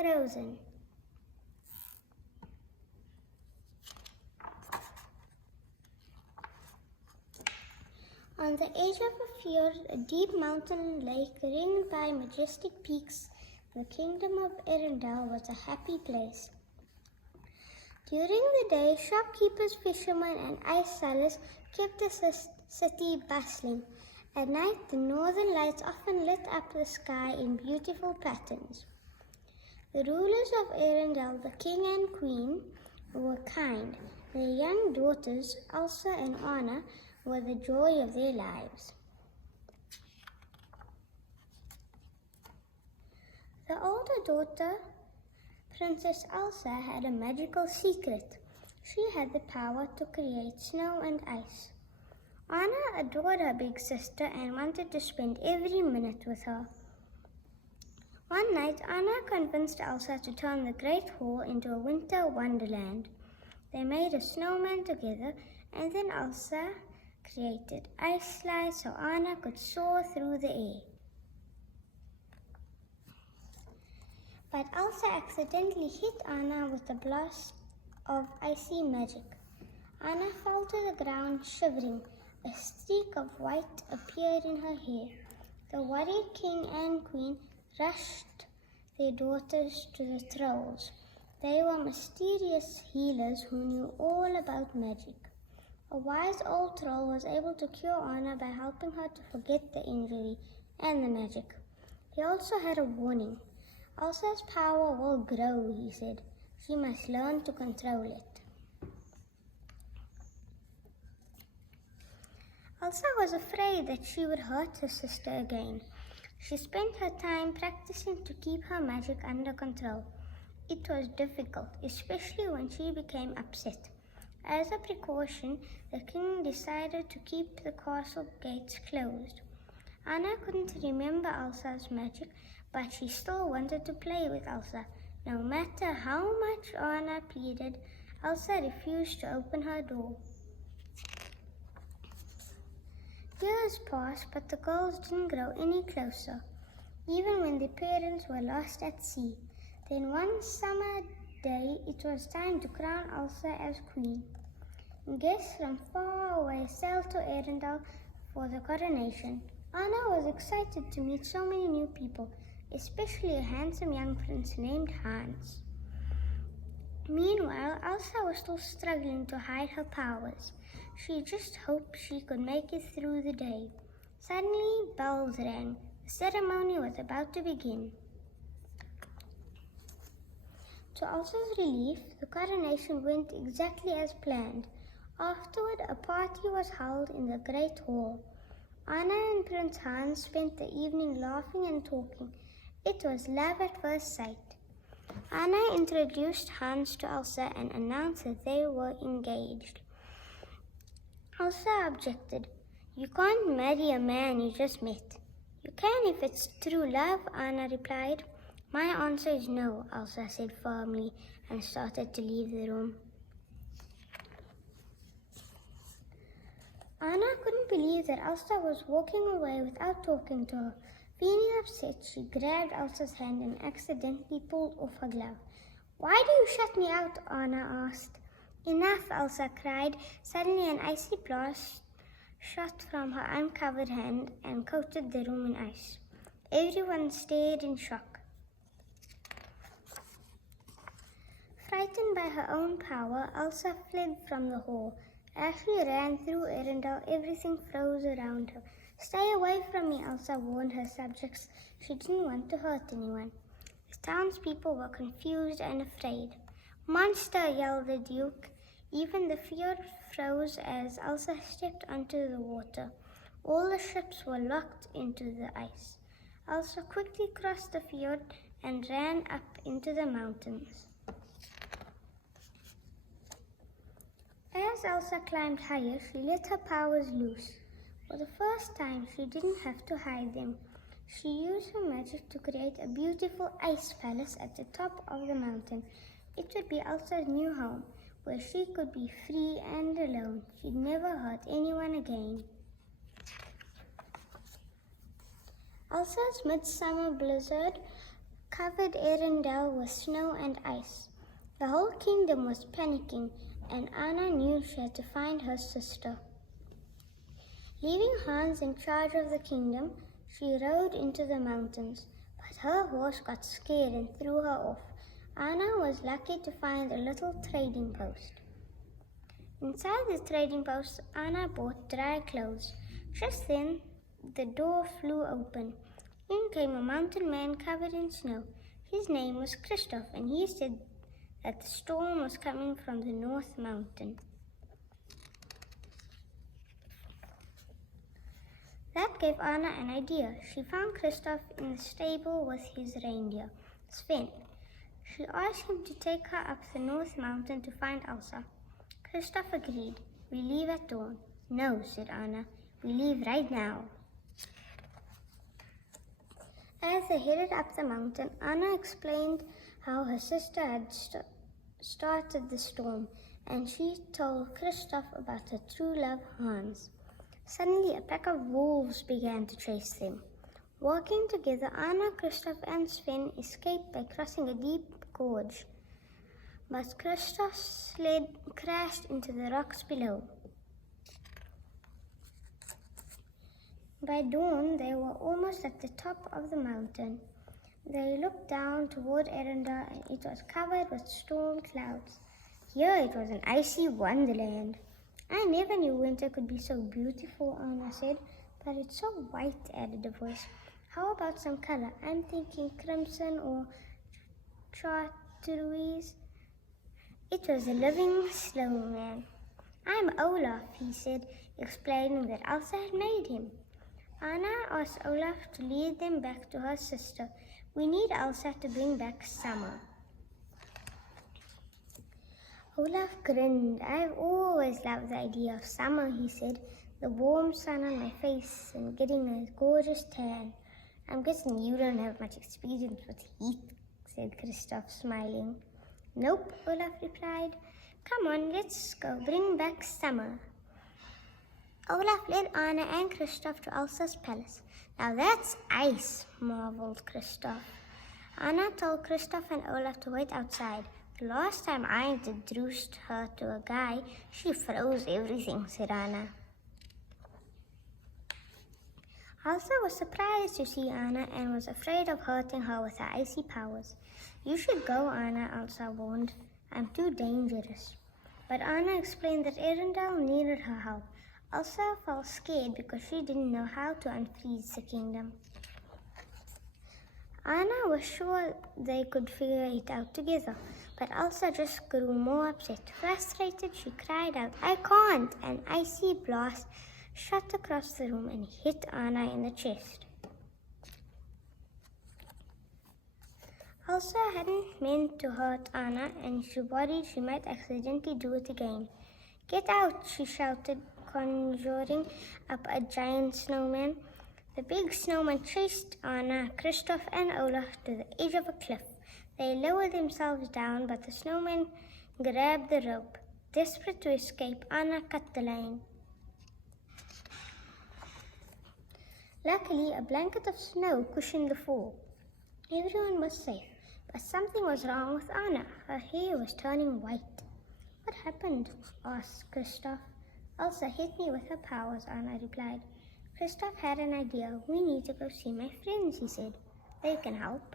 Frozen. On the edge of a fjord, a deep mountain lake ringed by majestic peaks, the kingdom of Arendelle was a happy place. During the day, shopkeepers, fishermen, and ice sellers kept the city bustling. At night, the northern lights often lit up the sky in beautiful patterns. The rulers of Arendelle, the king and queen, were kind. Their young daughters, Elsa and Anna, were the joy of their lives. The older daughter, Princess Elsa, had a magical secret. She had the power to create snow and ice. Anna adored her big sister and wanted to spend every minute with her. One night, Anna convinced Elsa to turn the Great Hall into a winter wonderland. They made a snowman together, and then Elsa created ice slides so Anna could soar through the air. But Elsa accidentally hit Anna with a blast of icy magic. Anna fell to the ground shivering. A streak of white appeared in her hair. The worried king and queen rushed their daughters to the trolls. They were mysterious healers who knew all about magic. A wise old troll was able to cure Anna by helping her to forget the injury and the magic. He also had a warning. Elsa's power will grow, he said. She must learn to control it. Elsa was afraid that she would hurt her sister again. She spent her time practicing to keep her magic under control. It was difficult, especially when she became upset. As a precaution, the king decided to keep the castle gates closed. Anna couldn't remember Elsa's magic, but she still wanted to play with Elsa. No matter how much Anna pleaded, Elsa refused to open her door. Years passed, but the girls didn't grow any closer, even when their parents were lost at sea. Then one summer day, it was time to crown Elsa as queen. Guests from far away sailed to Arendelle for the coronation. Anna was excited to meet so many new people, especially a handsome young prince named Hans. Meanwhile, Elsa was still struggling to hide her powers. She just hoped she could make it through the day. Suddenly, bells rang. The ceremony was about to begin. To Elsa's relief, the coronation went exactly as planned. Afterward, a party was held in the Great Hall. Anna and Prince Hans spent the evening laughing and talking. It was love at first sight. Anna introduced Hans to Elsa and announced that they were engaged. Elsa objected. "You can't marry a man you just met." "You can if it's true love," Anna replied. "My answer is no," Elsa said firmly and started to leave the room. Anna couldn't believe that Elsa was walking away without talking to her. Feeling upset, she grabbed Elsa's hand and accidentally pulled off her glove. "Why do you shut me out?" Anna asked. "Enough," Elsa cried. Suddenly an icy blast shot from her uncovered hand and coated the room in ice. Everyone stared in shock. Frightened by her own power, Elsa fled from the hall. As she ran through Arendelle, everything froze around her. "Stay away from me," Elsa warned her subjects. She didn't want to hurt anyone. The townspeople were confused and afraid. "Monster!" yelled the Duke. Even the fjord froze as Elsa stepped onto the water. All the ships were locked into the ice. Elsa quickly crossed the fjord and ran up into the mountains. As Elsa climbed higher, she let her powers loose. For the first time, she didn't have to hide them. She used her magic to create a beautiful ice palace at the top of the mountain. It would be Elsa's new home, where she could be free and alone. She'd never hurt anyone again. Elsa's midsummer blizzard covered Arendelle with snow and ice. The whole kingdom was panicking, and Anna knew she had to find her sister. Leaving Hans in charge of the kingdom, she rode into the mountains, but her horse got scared and threw her off. Anna was lucky to find a little trading post. Inside the trading post, Anna bought dry clothes. Just then, the door flew open. In came a mountain man covered in snow. His name was Christoph, and he said that the storm was coming from the North Mountain. That gave Anna an idea. She found Christoph in the stable with his reindeer, Sven. She asked him to take her up the North Mountain to find Elsa. Christoph agreed. We leave at dawn. No, said Anna. We leave right now. As they headed up the mountain, Anna explained how her sister had started the storm, and she told Christoph about her true love, Hans. Suddenly, a pack of wolves began to chase them. Walking together, Anna, Christoph, and Sven escaped by crossing a deep gorge. But Christoph's sled crashed into the rocks below. By dawn, they were almost at the top of the mountain. They looked down toward Arendelle, and it was covered with storm clouds. Here it was an icy wonderland. I never knew winter could be so beautiful, Anna said. But it's so white, added a voice. How about some color? I'm thinking crimson or chartreuse. It was a living snowman. I'm Olaf, he said, explaining that Elsa had made him. Anna asked Olaf to lead them back to her sister. We need Elsa to bring back summer. Olaf grinned. I've always loved the idea of summer, he said. The warm sun on my face and getting a gorgeous tan. I'm guessing you don't have much experience with heat, said Christoph, smiling. Nope, Olaf replied. Come on, let's go bring back summer. Olaf led Anna and Christoph to Elsa's palace. Now that's ice, marveled Christoph. Anna told Christoph and Olaf to wait outside. The last time I introduced her to a guy, she froze everything, said Anna. Elsa was surprised to see Anna and was afraid of hurting her with her icy powers. You should go, Anna, Elsa warned. I'm too dangerous. But Anna explained that Arendelle needed her help. Elsa felt scared because she didn't know how to unfreeze the kingdom. Anna was sure they could figure it out together, but Elsa just grew more upset. Frustrated, she cried out, I can't! An icy blast shot across the room and hit Anna in the chest. Elsa hadn't meant to hurt Anna, and she worried she might accidentally do it again. Get out, she shouted, conjuring up a giant snowman. The big snowman chased Anna, Christoph, and Olaf to the edge of a cliff. They lowered themselves down, but the snowman grabbed the rope. Desperate to escape, Anna cut the line. Luckily, a blanket of snow cushioned the fall. Everyone was safe, but something was wrong with Anna. Her hair was turning white. What happened? Asked Christoph. Elsa hit me with her powers, Anna replied. Christoph had an idea. We need to go see my friends, he said. They can help.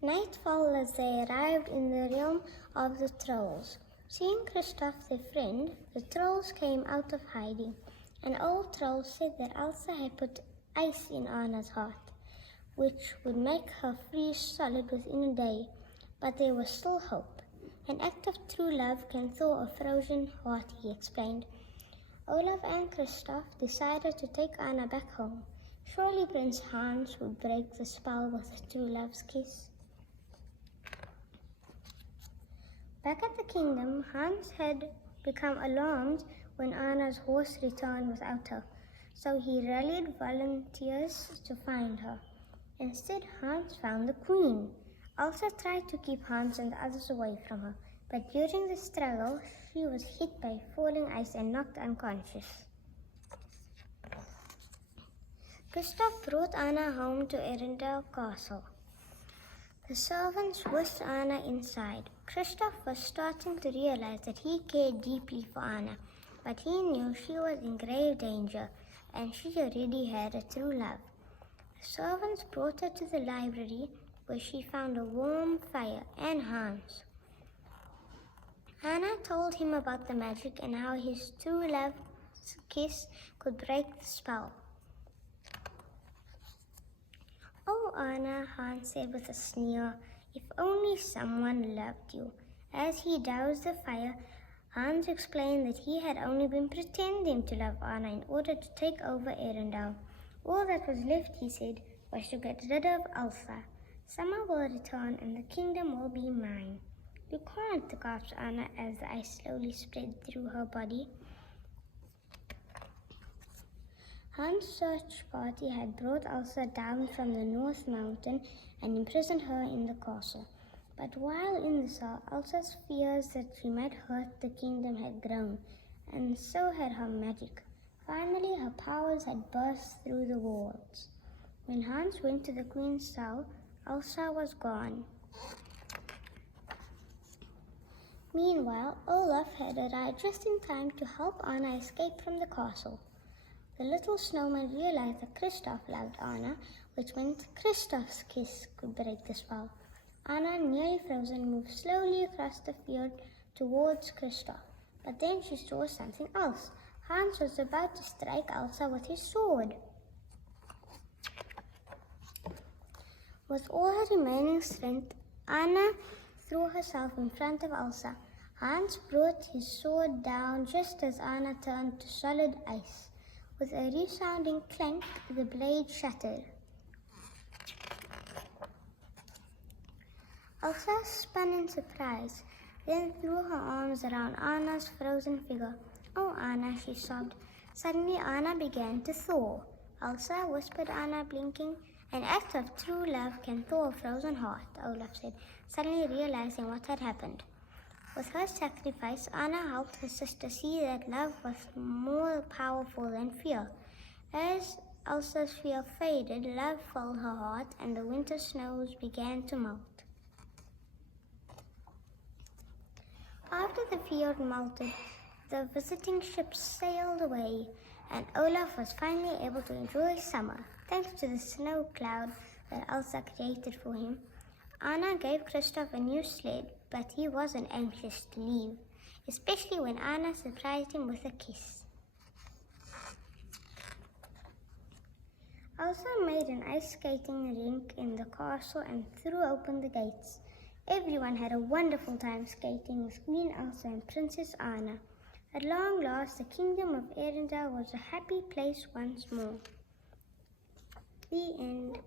Night fell as they arrived in the realm of the trolls. Seeing Christoph, their friend, the trolls came out of hiding. An old troll said that Elsa had put ice in Anna's heart, which would make her freeze solid within a day. But there was still hope. An act of true love can thaw a frozen heart, he explained. Olaf and Christoph decided to take Anna back home. Surely Prince Hans would break the spell with a true love's kiss. Back at the kingdom, Hans had become alarmed when Anna's horse returned without her, so he rallied volunteers to find her. Instead, Hans found the queen. Elsa tried to keep Hans and the others away from her, but during the struggle, she was hit by falling ice and knocked unconscious. Kristoff brought Anna home to Arendelle Castle. The servants wished Anna inside. Kristoff was starting to realize that he cared deeply for Anna, but he knew she was in grave danger and she already had a true love. The servants brought her to the library where she found a warm fire and Hans. Anna told him about the magic and how his true love's kiss could break the spell. "Oh, Anna," Hans said with a sneer, "if only someone loved you." As he doused the fire, Hans explained that he had only been pretending to love Anna in order to take over Arendelle. All that was left, he said, was to get rid of Elsa. "Summer will return and the kingdom will be mine." "You can't," gasped Anna as the ice slowly spread through her body. Hans' search party had brought Elsa down from the North Mountain and imprisoned her in the castle. But while in the cell, Elsa's fears that she might hurt the kingdom had grown, and so had her magic. Finally, her powers had burst through the walls. When Hans went to the queen's cell, Elsa was gone. Meanwhile, Olaf had arrived just in time to help Anna escape from the castle. The little snowman realized that Kristoff loved Anna, which meant Kristoff's kiss could break the spell. Anna, nearly frozen, moved slowly across the field towards Kristoff. But then she saw something else. Hans was about to strike Elsa with his sword. With all her remaining strength, Anna threw herself in front of Elsa. Hans brought his sword down just as Anna turned to solid ice. With a resounding clank, the blade shattered. Elsa spun in surprise, then threw her arms around Anna's frozen figure. "Oh, Anna," she sobbed. Suddenly, Anna began to thaw. "Elsa," whispered Anna, blinking. "An act of true love can thaw a frozen heart," Olaf said, suddenly realizing what had happened. With her sacrifice, Anna helped her sister see that love was more powerful than fear. As Elsa's fear faded, love filled her heart and the winter snows began to melt. After the field melted, the visiting ships sailed away, and Olaf was finally able to enjoy summer, thanks to the snow cloud that Elsa created for him. Anna gave Kristoff a new sled, but he wasn't anxious to leave, especially when Anna surprised him with a kiss. Elsa made an ice skating rink in the castle and threw open the gates. Everyone had a wonderful time skating with Queen Elsa and Princess Anna. At long last, the kingdom of Arendelle was a happy place once more. The end.